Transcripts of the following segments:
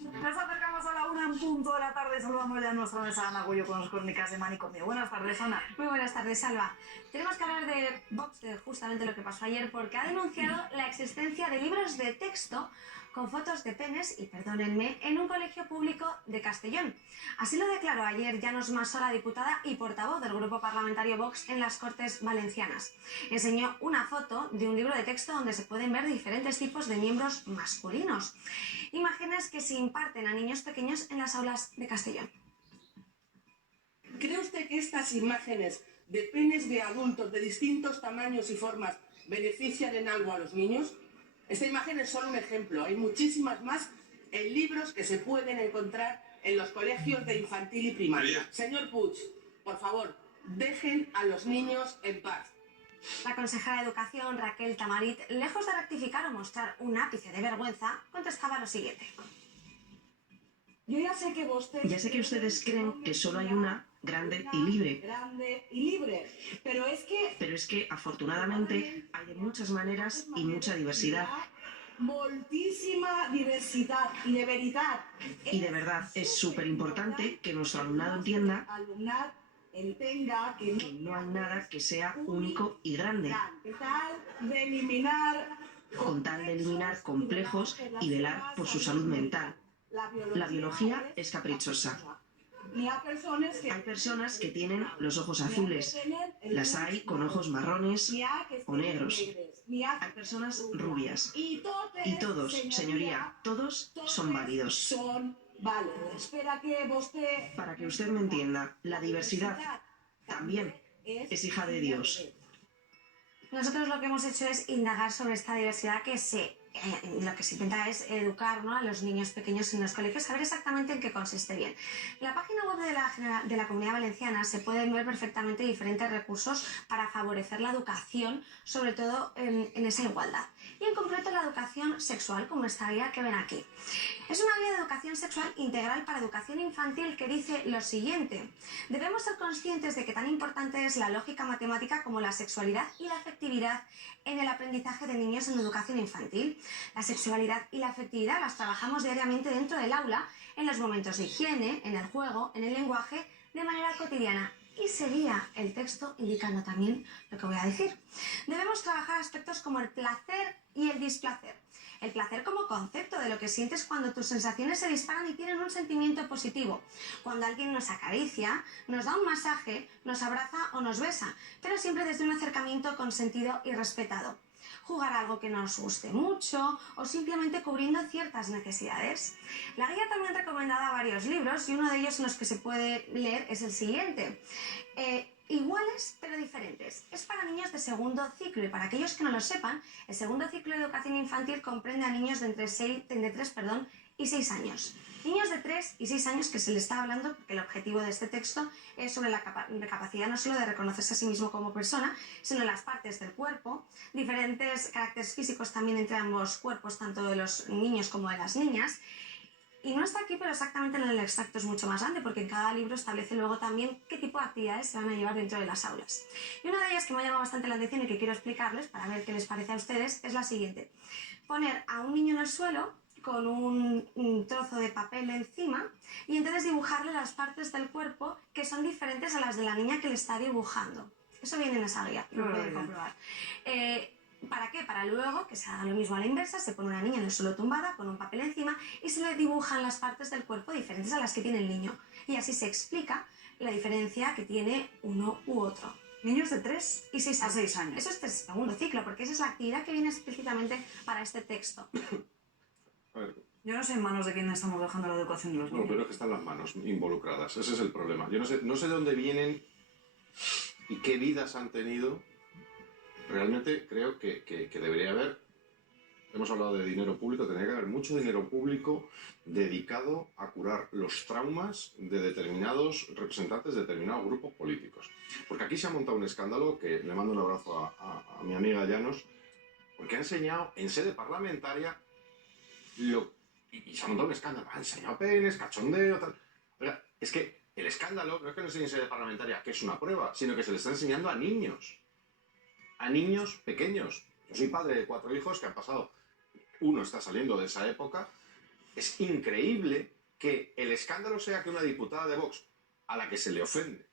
Nos acercamos a la 1 en punto de la tarde. Saludamos ya a nuestra mesa Ana Gullo con las crónicas de Manicomio. Buenas tardes, Ana. Muy buenas tardes, Salva. Tenemos que hablar de Vox, de justamente lo que pasó ayer, porque ha denunciado la existencia de libros de texto con fotos de penes, y perdónenme, en un colegio público de Castellón. Así lo declaró ayer Llanos Massola, diputada y portavoz del grupo parlamentario Vox en las Cortes Valencianas. Enseñó una foto de un libro de texto donde se pueden ver diferentes tipos de miembros masculinos. Imágenes que se imparten a niños pequeños en las aulas de Castellón. ¿Cree usted que estas imágenes de penes de adultos de distintos tamaños y formas benefician en algo a los niños? Esta imagen es solo un ejemplo. Hay muchísimas más en libros que se pueden encontrar en los colegios de infantil y primaria. Señor Puig, por favor, dejen a los niños en paz. La consejera de Educación, Raquel Tamarit, lejos de rectificar o mostrar un ápice de vergüenza, contestaba lo siguiente. Ya sé que ustedes creen que solo hay una grande y libre. Pero es que afortunadamente hay de muchas maneras y mucha diversidad. Moltísima diversidad y de verdad. Y de verdad es súper importante que nuestro alumnado entienda que no hay nada que sea único y grande, con tal de eliminar complejos y velar por su salud mental. La biología es caprichosa. Hay personas que tienen los ojos azules, las hay con ojos marrones o negros. Hay personas rubias. Y todos, señoría, todos son válidos. Para que usted me entienda, la diversidad también es hija de Dios. Nosotros lo que hemos hecho es indagar sobre esta diversidad lo que se intenta es educar, ¿no?, a los niños pequeños en los colegios, saber exactamente en qué consiste bien. En la página web de la Comunidad Valenciana se pueden ver perfectamente diferentes recursos para favorecer la educación, sobre todo en esa igualdad. Y en concreto la educación sexual, como esta guía que ven aquí. Es una guía de educación sexual integral para educación infantil que dice lo siguiente. Debemos ser conscientes de que tan importante es la lógica matemática como la sexualidad y la afectividad en el aprendizaje de niños en educación infantil. La sexualidad y la afectividad las trabajamos diariamente dentro del aula, en los momentos de higiene, en el juego, en el lenguaje, de manera cotidiana. Y seguía el texto indicando también lo que voy a decir. Debemos trabajar aspectos como el placer y el displacer. El placer como concepto de lo que sientes cuando tus sensaciones se disparan y tienen un sentimiento positivo. Cuando alguien nos acaricia, nos da un masaje, nos abraza o nos besa, pero siempre desde un acercamiento consentido y respetado. Jugar algo que nos guste mucho o simplemente cubriendo ciertas necesidades. La guía también recomendaba varios libros y uno de ellos en los que se puede leer es el siguiente. Iguales pero diferentes. Es para niños de segundo ciclo y para aquellos que no lo sepan, el segundo ciclo de educación infantil comprende a niños de entre 3 y 6 años. Niños de 3 y 6 años que se les está hablando, porque el objetivo de este texto es sobre la capacidad no solo de reconocerse a sí mismo como persona, sino las partes del cuerpo, diferentes caracteres físicos también entre ambos cuerpos, tanto de los niños como de las niñas. Y no está aquí, pero exactamente en el extracto es mucho más grande, porque en cada libro establece luego también qué tipo de actividades se van a llevar dentro de las aulas. Y una de ellas que me ha llamado bastante la atención y que quiero explicarles para ver qué les parece a ustedes es la siguiente. Poner a un niño en el suelo con un trozo de papel encima y entonces dibujarle las partes del cuerpo que son diferentes a las de la niña que le está dibujando. Eso viene en esa guía, lo pueden comprobar. ¿Para qué? Para luego que se haga lo mismo a la inversa, se pone una niña en el suelo tumbada con un papel encima y se le dibujan las partes del cuerpo diferentes a las que tiene el niño. Y así se explica la diferencia que tiene uno u otro. Niños de 3 y 6 a 6 años. Eso es el segundo ciclo, porque esa es la actividad que viene explícitamente para este texto. A ver. Yo no sé en manos de quién estamos dejando la educación de los niños. No, pero es que están las manos involucradas. Ese es el problema. Yo no sé de dónde vienen y qué vidas han tenido. Realmente creo que debería haber, hemos hablado de dinero público, tendría que haber mucho dinero público dedicado a curar los traumas de determinados representantes de determinados grupos políticos. Porque aquí se ha montado un escándalo, que le mando un abrazo a mi amiga Llanos, porque ha enseñado en sede parlamentaria y se ha montado un escándalo. Ha enseñado penes, cachondeo, tal. Oiga, es que el escándalo no es que no esté en sede parlamentaria, que es una prueba, sino que se le está enseñando a niños pequeños. Yo soy padre de 4 hijos que han pasado, uno está saliendo de esa época Es increíble que el escándalo sea que una diputada de Vox, a la que se le ofende,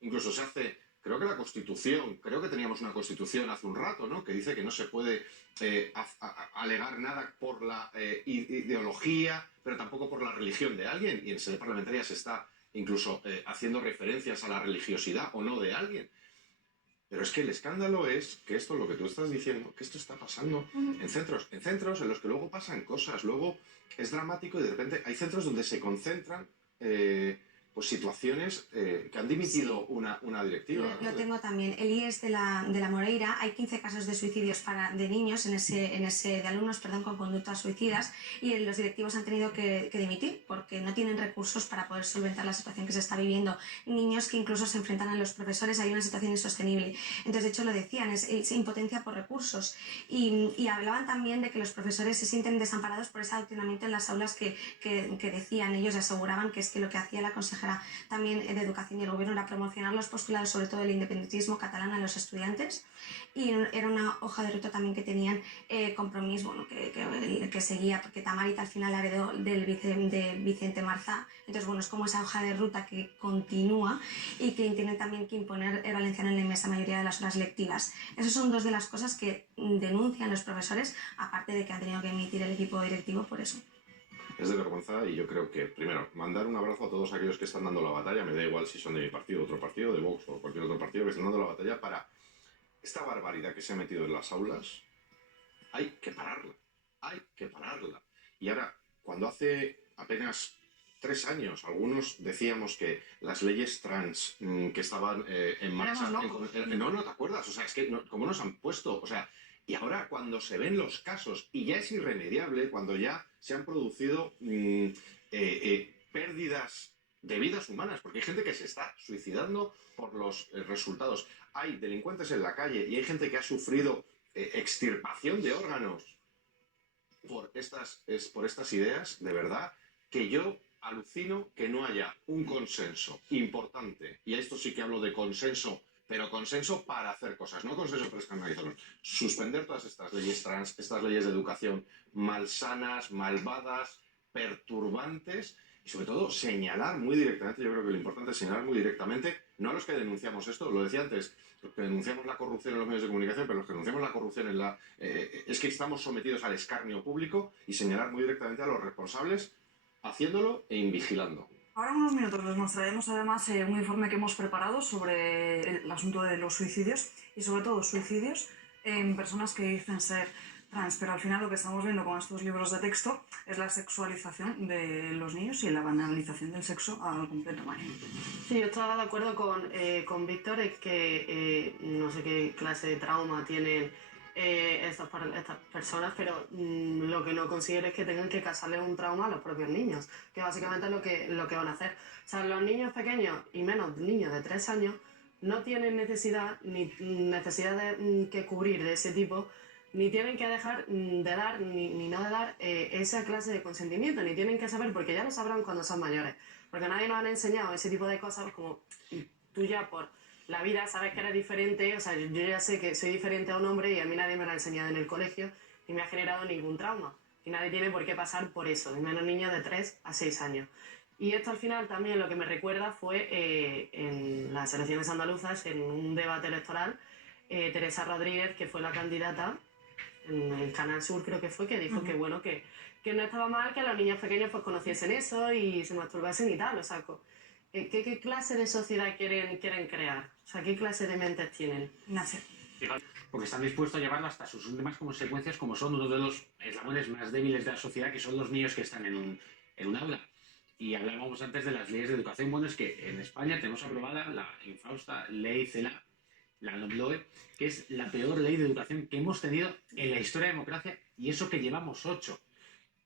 incluso se hace, creo que la Constitución, creo que teníamos una Constitución hace un rato, ¿no?, que dice que no se puede alegar nada por la ideología, pero tampoco por la religión de alguien, y en sede parlamentaria se está incluso haciendo referencias a la religiosidad o no de alguien. Pero es que el escándalo es que esto, lo que tú estás diciendo, que esto está pasando en centros en los que luego pasan cosas, luego es dramático y de repente hay centros donde se concentran pues situaciones que han dimitido una directiva. Lo tengo también. El IES de la Moreira, hay 15 casos de suicidios de niños, de alumnos, con conductas suicidas, y los directivos han tenido que dimitir porque no tienen recursos para poder solventar la situación que se está viviendo. Niños que incluso se enfrentan a los profesores, hay una situación insostenible. Entonces, de hecho, lo decían, es impotencia por recursos. Y hablaban también de que los profesores se sienten desamparados por ese adoctrinamiento en las aulas que decían ellos, aseguraban que es que lo que hacía la consejera también de Educación y el Gobierno era promocionar los postulados, sobre todo del independentismo catalán, a los estudiantes, y era una hoja de ruta también que tenían compromiso, bueno, que seguía, porque Tamarit al final heredó de Vicente Marzá. Entonces, bueno, es como esa hoja de ruta que continúa y que tienen también que imponer el valenciano en la inmensa mayoría de las horas lectivas. Esas son dos de las cosas que denuncian los profesores, aparte de que han tenido que emitir el equipo directivo por eso. Es de vergüenza, y yo creo que, primero, mandar un abrazo a todos aquellos que están dando la batalla, me da igual si son de mi partido, otro partido, de Vox o cualquier otro partido, que están dando la batalla para esta barbaridad que se ha metido en las aulas. Hay que pararla, hay que pararla. Y ahora, cuando hace apenas 3 años algunos decíamos que las leyes trans que estaban en marcha... No, ¿te acuerdas? O sea, es que, ¿cómo nos han puesto? O sea... Y ahora, cuando se ven los casos, y ya es irremediable, cuando ya se han producido pérdidas de vidas humanas, porque hay gente que se está suicidando por los resultados. Hay delincuentes en la calle y hay gente que ha sufrido extirpación de órganos por estas ideas, de verdad, que yo alucino que no haya un consenso importante, y a esto sí que hablo de consenso, pero consenso para hacer cosas, no consenso para escandalizarnos. Suspender todas estas leyes trans, estas leyes de educación malsanas, malvadas, perturbantes, y sobre todo señalar muy directamente, yo creo que lo importante es señalar muy directamente, no a los que denunciamos esto, lo decía antes, los que denunciamos la corrupción en los medios de comunicación, pero los que denunciamos la corrupción es que estamos sometidos al escarnio público, y señalar muy directamente a los responsables, haciéndolo e invigilando. Ahora en unos minutos les mostraremos además un informe que hemos preparado sobre el asunto de los suicidios, y sobre todo suicidios en personas que dicen ser trans, pero al final lo que estamos viendo con estos libros de texto es la sexualización de los niños y la banalización del sexo al completo. Sí, yo estaba de acuerdo con Víctor, es que no sé qué clase de trauma tienen estas personas, pero lo que no considero es que tengan que causarle un trauma a los propios niños, que básicamente es lo que van a hacer. O sea, los niños pequeños, y menos niños de 3 años, no tienen necesidad que cubrir de ese tipo, ni tienen que dejar de dar, ni no de dar esa clase de consentimiento, ni tienen que saber, porque ya lo sabrán cuando sean mayores, porque nadie nos han enseñado ese tipo de cosas, como tú ya por la vida sabes que eres diferente. O sea, yo ya sé que soy diferente a un hombre y a mí nadie me lo ha enseñado en el colegio ni me ha generado ningún trauma, y nadie tiene por qué pasar por eso, y menos niños de 3 a 6 años. Y esto al final también lo que me recuerda fue en las elecciones andaluzas, en un debate electoral, Teresa Rodríguez, que fue la candidata en el Canal Sur, creo que fue, que dijo que bueno, que no estaba mal que los niños pequeños pues conociesen eso y se masturbasen y tal. O sea, ¿qué clase de sociedad quieren crear? O sea, ¿qué clase de mentes tienen? Ignacio. Porque están dispuestos a llevarlo hasta sus últimas consecuencias, como son uno de los eslabones más débiles de la sociedad, que son los niños que están en un aula. Y hablábamos antes de las leyes de educación. Bueno, es que en España tenemos aprobada la infausta ley CELA, la LOMLOE, que es la peor ley de educación que hemos tenido en la historia de la democracia, y eso que llevamos 8.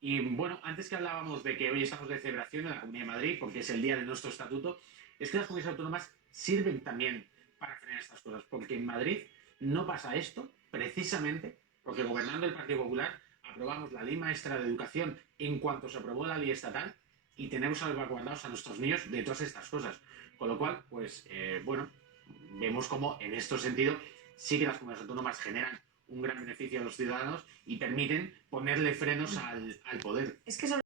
Y bueno, antes que hablábamos de que hoy estamos de celebración en la Comunidad de Madrid, porque es el día de nuestro estatuto, es que las comunidades autónomas sirven también para frenar estas cosas, porque en Madrid no pasa esto precisamente porque, gobernando el Partido Popular, aprobamos la ley maestra de educación en cuanto se aprobó la ley estatal, y tenemos salvaguardados a nuestros niños de todas estas cosas. Con lo cual, pues, bueno, vemos como en este sentido sí que las comunidades autónomas generan un gran beneficio a los ciudadanos y permiten ponerle frenos al poder. Es que